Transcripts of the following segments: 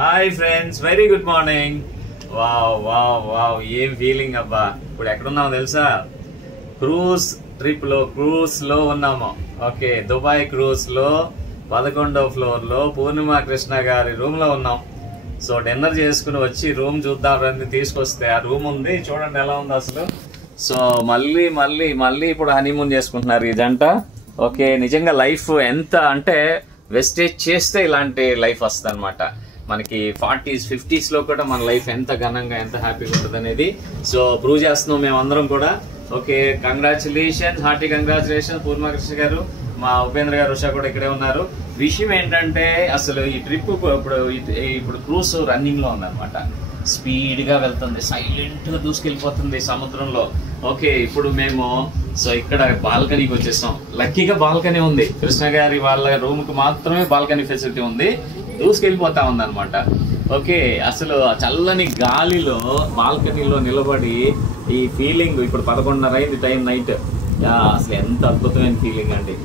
Hi friends, very good morning. Wow wow wow, ఏం feeling అబ్బా. ఇప్పుడు ఎక్కడున్నామో తెలుసా? క్రూజ్ ట్రిప్ లో, క్రూజ్ లో ఉన్నాము. ఓకే, దుబాయ్ క్రూజ్ లో 11వ ఫ్లోర్ లో పూర్ణిమ కృష్ణ గారి రూమ్ లో ఉన్నాం. సో డిన్నర్ చేసుకుని వచ్చి రూమ్ చూద్దామని తీసుకొస్తే ఆ రూమ్ ఉంది, చూడండి ఎలా ఉంది అసలు. సో మళ్ళీ మళ్ళీ మళ్ళీ ఇప్పుడు హనీమూన్ చేసుకుంటున్నారు ఈ జంట. ఓకే, నిజంగా లైఫ్ ఎంత అంటే వెస్టేజ్ చేస్తే ఇలాంటి లైఫ్ వస్తుంది అనమాట. మనకి 40s 50s లో కూడా మన లైఫ్ ఎంత ఘనంగా ఎంత హ్యాపీగా ఉంటుంది అనేది సో ప్రూవ్ చేస్తున్నాం మేమందరం కూడా. ఓకే, కంగ్రాచులేషన్, హార్టీ కంగ్రాచులేషన్ పూర్ణిమ కృష్ణ గారు. మా ఉపేంద్ర గారు, ఉషా కూడా ఇక్కడే ఉన్నారు. విషయం ఏంటంటే అసలు ఈ ట్రిప్ ఇప్పుడు క్రూజ్ రన్నింగ్ లో ఉందన్నమాట. స్పీడ్ గా వెళ్తుంది, సైలెంట్ గా దూసుకెళ్ళిపోతుంది సముద్రంలో. ఓకే, ఇప్పుడు మేము సో ఇక్కడ బాల్కనీకి వచ్చేస్తాం. లక్కీగా బాల్కనీ ఉంది, కృష్ణ గారి వాళ్ళ రూమ్ కు మాత్రమే బాల్కనీ ఫెసిలిటీ ఉంది. దూసుకెళ్ళిపోతా ఉంది అనమాట. ఓకే, అసలు చల్లని గాలిలో బాల్కనీలో నిలబడి ఈ ఫీలింగ్, ఇప్పుడు 11:30 అయింది టైం, నైట్. అసలు ఎంత అద్భుతమైన ఫీలింగ్ అండి.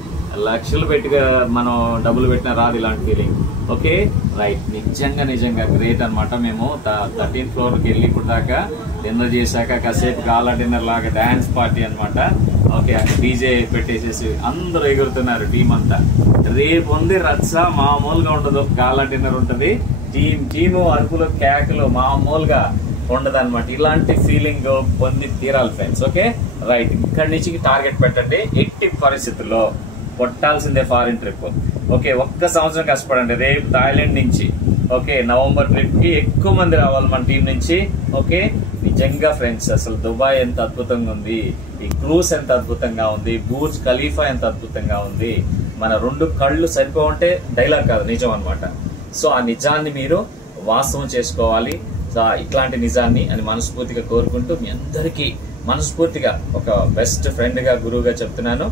లక్షలు పెట్టిగా మనం డబ్బులు పెట్టినా రాదు ఇలాంటి ఫీలింగ్. ఓకే రైట్, నిజంగా గ్రేట్ అనమాట. మేము 13th ఫ్లోర్కి వెళ్ళి ఇప్పుడు దాకా డిన్నర్ చేశాక కాసేపు గాలా డిన్నర్ లాగా డాన్స్ పార్టీ అనమాట. ఓకే, అక్కడ డీజే పెట్టేసేసి అందరూ ఎగురుతున్నారు టీం అంతా. రేపు ఉంది రచ్చ, మామూలుగా ఉండదు. గాలా డిన్నర్ ఉంటుంది, టీము అరుపులు కేకలు మామూలుగా ఉండదు అనమాట. ఇలాంటి ఫీలింగ్ పొంది తీరాలి ఫ్రెండ్స్. ఓకే రైట్, ఇక్కడి నుంచి టార్గెట్ పెట్టండి. ఎట్టి పరిస్థితుల్లో కొట్టాల్సిందే ఫారిన్ ట్రిప్. ఓకే, ఒక్క సంవత్సరం కష్టపడండి. రేపు థాయిలాండ్ నుంచి ఓకే నవంబర్ ట్రిప్ కి ఎక్కువ మంది రావాలి మన టీం నుంచి. ఓకే, నిజంగా ఫ్రెండ్స్ అసలు దుబాయ్ ఎంత అద్భుతంగా ఉంది, ఈ క్రూజ్ ఎంత అద్భుతంగా ఉంది, బూర్జ్ ఖలీఫా ఎంత అద్భుతంగా ఉంది. మన రెండు కళ్ళు సరిపోవంటే డైలాగ్ కాదు, నిజం అనమాట. సో ఆ నిజాన్ని మీరు వాస్తవం చేసుకోవాలి. ఇట్లాంటి నిజాన్ని అని మనస్ఫూర్తిగా కోరుకుంటూ మీ అందరికీ మనస్ఫూర్తిగా ఒక బెస్ట్ ఫ్రెండ్ గా, గురువుగా చెప్తున్నాను,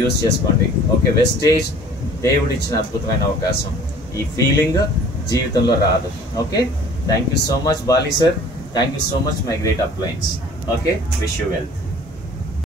యూజ్ చేసుకోండి. ఓకే, వెస్టేజ్ దేవుడిచ్చిన అద్భుతమైన అవకాశం. ఈ ఫీలింగ్ జీవితంలో రాదు. Okay, thank you so much Bali sir, thank you so much my great appliances. Okay, wish you wealth.